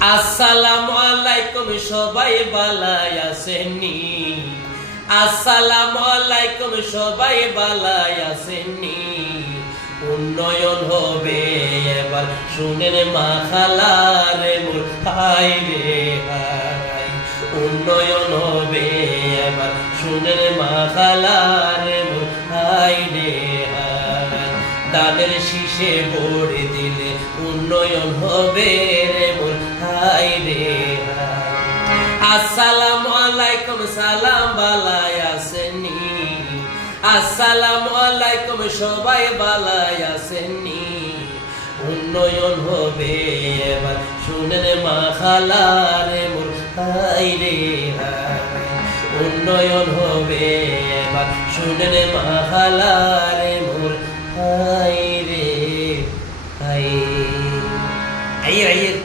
আসসালামু আলাইকুম, সবাই বালাই আসেননি। আসসালামু আলাইকুম, সবাই বালাই আসেননি। উন্নয়ন হবে এবার, শুনেন মা খালারে মোর রে উন্নয়ন হবে এবার, শুনেন মা খালারে মোর হাই রে হাই দানের শীষে ভরে দিলে উন্নয়ন হবে রে আসসালামু আলাইকুম, সালাম বালাই আসেনি আসসালামু আলাইকুম, সবাই বালাই আসেনি উন্নয়ন হবে এবার, শুনেন মা খালারে মোর হাই রে উন্নয়ন হবে এবার, শুনেন মা খালারে মোর হাই রে হাই আইয়ের আইয়ের